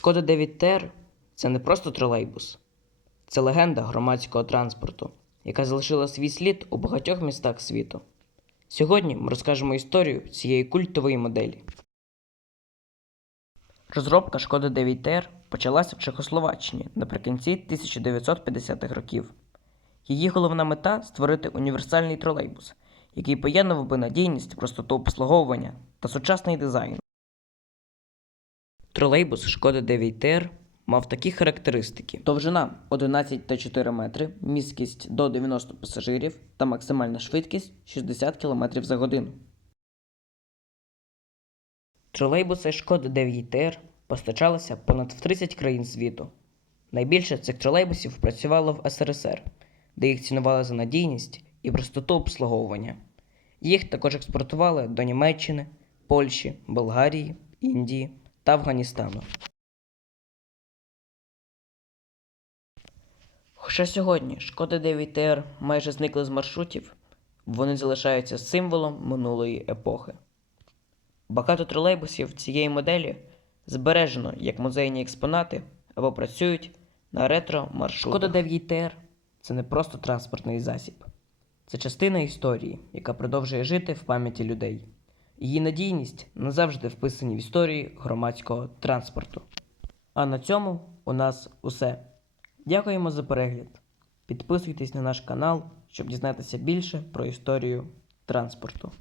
Шкода 9 ТР це не просто тролейбус, це легенда громадського транспорту, яка залишила свій слід у багатьох містах світу. Сьогодні ми розкажемо історію цієї культової моделі. Розробка Шкода 9 ТР почалася в Чехословаччині наприкінці 1950-х років. Її головна мета створити універсальний тролейбус, який поєднував би надійність, простоту обслуговування та сучасний дизайн. Тролейбус Шкода 9 ТР мав такі характеристики: довжина 11,4 метри, місткість до 90 пасажирів та максимальна швидкість 60 км за годину. Тролейбуси Шкода 9 ТР постачалися понад в 30 країн світу. Найбільше цих тролейбусів працювало в СРСР, де їх цінували за надійність і простоту обслуговування. Їх також експортували до Німеччини, Польщі, Болгарії, Індії та Афганістану. Хоча сьогодні Шкода 9 ТР майже зникли з маршрутів, вони залишаються символом минулої епохи. Багато тролейбусів цієї моделі збережено як музейні експонати або працюють на ретро-маршрутах. Шкода 9 ТР це не просто транспортний засіб, це частина історії, яка продовжує жити в пам'яті людей. Її надійність назавжди вписані в історії громадського транспорту. А на цьому у нас усе. Дякуємо за перегляд. Підписуйтесь на наш канал, щоб дізнатися більше про історію транспорту.